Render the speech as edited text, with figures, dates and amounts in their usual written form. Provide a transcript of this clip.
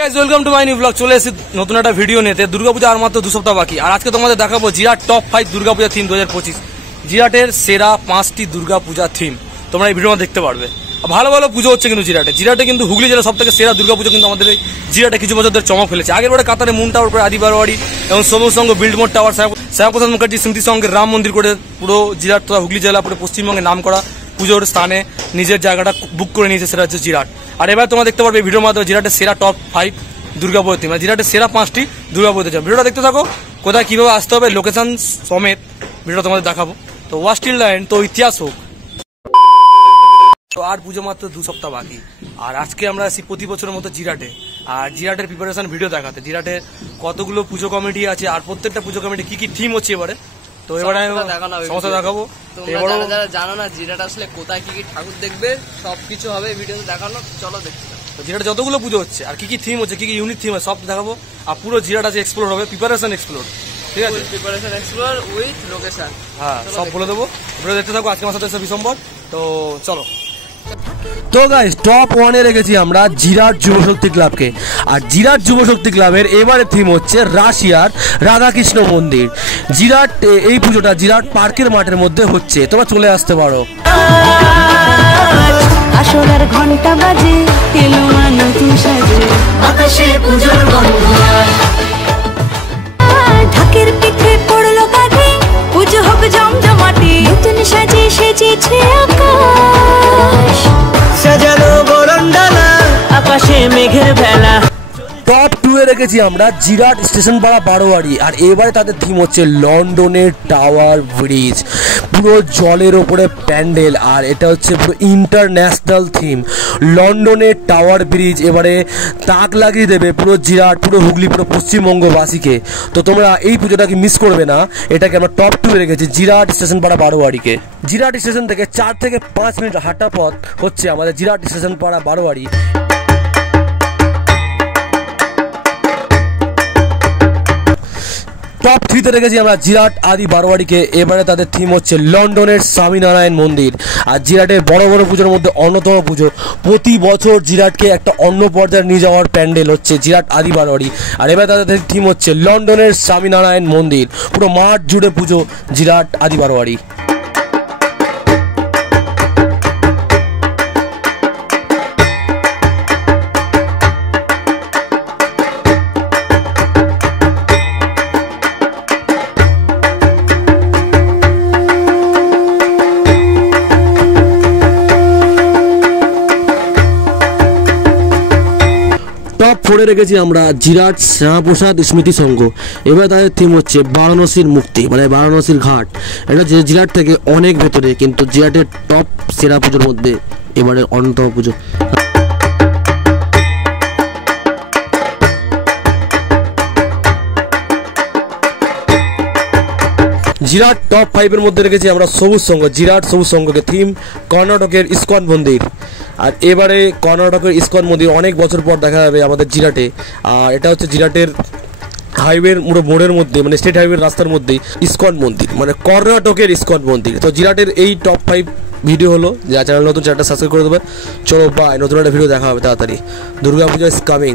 Guys welcome to my new blog. चले एসেছি নতুন একটা ভিডিও নিতে। দুর্গাপূজা আর মাত্র 2 সপ্তাহ বাকি, আর আজকে তোমাদের দেখাবো জিরাট টপ 5 দুর্গাপূজা থিম 2025। জিরাটের সেরা 5টি দুর্গাপূজা থিম তোমরা এই ভিডিওতে দেখতে পারবে। ভালো ভালো পুজো হচ্ছে কিন্তু জিরাটে কিন্তু হুগলি জেলা সবথেকে সেরা দুর্গাপূজা কিন্তু আমাদের জিরাটে কিছু বছর ধরে চমক ফেলেছে। আগের বারে কাতারে মুন টাওয়ার করে আদিবারওয়াড়ি এবং সবুজ সংঘ বিল্ডমোর টাওয়ার শ্যামাপ্রসাদ মুখার্জি স্মৃতি সংঘের রাম মন্দির করে পুরো জিরাট তথা হুগলি জেলা পুরো পশ্চিমবঙ্গের নাম করা পুজোর স্থানে নিজের জায়গাটা বুক করে নিয়েছে, সেটা হচ্ছে জিরাট। আর এবার তোমরা দেখতে পারবে এই ভিডিওর মাধ্যমে জিরাটের সেরা টপ 5 দুর্গাপূজা থিম, মানে জিরাটের সেরা 5টি দুর্গাপূজা থিম। ভিডিওটা দেখতে থাকো, কোথায় কিভাবে আসতে হবে লোকেশন সমেত ভিডিওটা তোমাদের দেখাবো। তো ওয়াচ টিল লাইন তো ইতিহাস হোক। তো আর পুজো মাত্র 2 সপ্তাহ বাকি, আর আজকে আমরা আসি প্রতি বছরের মতো জিরাটে। আর জিরাটের প্রিপারেশন ভিডিও দেখাতে, জিরাটে কতগুলো পুজো কমিটি আছে আর প্রত্যেকটা পুজো কমিটি কি কি থিম হচ্ছে এবারে, তো এবারে সমস্যা দেখাবো। যারা জানো না জিরাট আসলে কোথায় কি কি ঠাকুর দেখবে সবকিছু হবে ভিডিওতে দেখানো, চলো দেখতে। জিরাটে যতগুলো পুজো হচ্ছে আর কি কি থিম হচ্ছে, কি কি ইউনিক থিম আছে সব দেখাবো। আর পুরো জিরাট আছে এক্সপ্লোর হবে, প্রিপারেশন এক্সপ্লোর, ঠিক আছে, প্রিপারেশন এক্সপ্লোর উইথ লোকেশন, হ্যাঁ সব বলে দেবো। ভিডিও দেখতে থাকো। আজকে মাসে 23 ডিসেম্বর, তো চলো। তো গাইস টপ 1 এ রেখেছি আমরা জিরাট যুবশক্তি ক্লাবকে। আর জিরাট যুবশক্তি ক্লাবের এবারে থিম হচ্ছে রাশিয়ার রাধাকৃষ্ণ মন্দির। জিরাট এই পুজোটা জিরাট পার্কের মাঠের মধ্যে হচ্ছে, তোমরা চলে আসতে পারো। আসলার ঘন্টা বাজে এলো নতুন সাজে আকাশে পূজোর গন্ধ, ঢাকের পিঠে পড়লো কাঁধে পুজো হোক জমজমাটি, নতুন সাজে সেজেছে আকাশ, সাজানো বরণডালা আকাশে মেঘের ভেলা। টপ 2 এ রেখেছি আমরা জিরাট স্টেশন পাড়া বারোয়ারি। আর এবারে তাদের থিম হচ্ছে লন্ডনের টাওয়ার ব্রিজ, পুরো জলের ওপরে প্যান্ডেল। আর এটা হচ্ছে পুরো ইন্টারন্যাশনাল থিম লন্ডনের টাওয়ার ব্রিজ। এবারে তাক লাগিয়ে দেবে পুরো জিরাট, পুরো হুগলি, পুরো পশ্চিমবঙ্গবাসীকে। তো তোমরা এই পুজোটাকে মিস করবে না, এটাকে আমরা টপ 2 এ রেখেছি জিরাট স্টেশন পাড়া বারোয়ারিকে। জিরাট স্টেশন থেকে 4 থেকে 5 মিনিট হাঁটা পথ হচ্ছে আমাদের জিরাট স্টেশন পাড়া বারোয়ারি। টপ 3 তে রেখেছি আমরা জিরাট আদি বারোয়ারিকে। এবারে তাদের থিম হচ্ছে লন্ডনের স্বামীনারায়ণ মন্দির। আর জিরাটের বড় বড় পুজোর মধ্যে অন্যতম পুজো, প্রতি বছর জিরাটকে একটা অন্য পর্যায়ে নিয়ে যাওয়ার প্যান্ডেল হচ্ছে জিরাট আদি বারোয়ারি। আর এবারে তাদের থিম হচ্ছে লন্ডনের স্বামীনারায়ণ মন্দির, পুরো মাঠ জুড়ে পুজো জিরাট আদি বারোয়ারি। টপ 4 এ রেখেছি আমরা জিরাট শ্যামাপ্রসাদ স্মৃতি সংঘ। এবার তাদের থিম হচ্ছে বারাণসীর মুক্তি, মানে বারাণসীর ঘাট। এটা যে জিরাট থেকে অনেক ভেতরে, কিন্তু জিরাটের টপ সেরা পুজোর মধ্যে এবারে অন্যতম পুজো। জিরাট টপ 5 এর মধ্যে রেখেছি আমরা সবুজ সংঘ, জিরাট সবুজ সংঘকে। থিম কর্ণাটকের ইস্কন মন্দির। আর এবারে কর্ণাটকের ইস্কন মন্দির অনেক বছর পর দেখা যাবে আমাদের জিরাটে। আর এটা হচ্ছে জিরাটের হাইওয়ের মোড়ের মধ্যে, মানে স্টেট হাইওয়ের রাস্তার মধ্যেই ইস্কন মন্দির, মানে কর্ণাটকের ইস্কন মন্দির। তো জিরাটের এই টপ 5 ভিডিও হলো। যা চ্যানেল নতুন, চ্যানেলটা সাবস্ক্রাইব করে দেবে। চলো বাই, নতুন একটা ভিডিও দেখা হবে তাড়াতাড়ি। দুর্গা পূজা ইজ কামিং।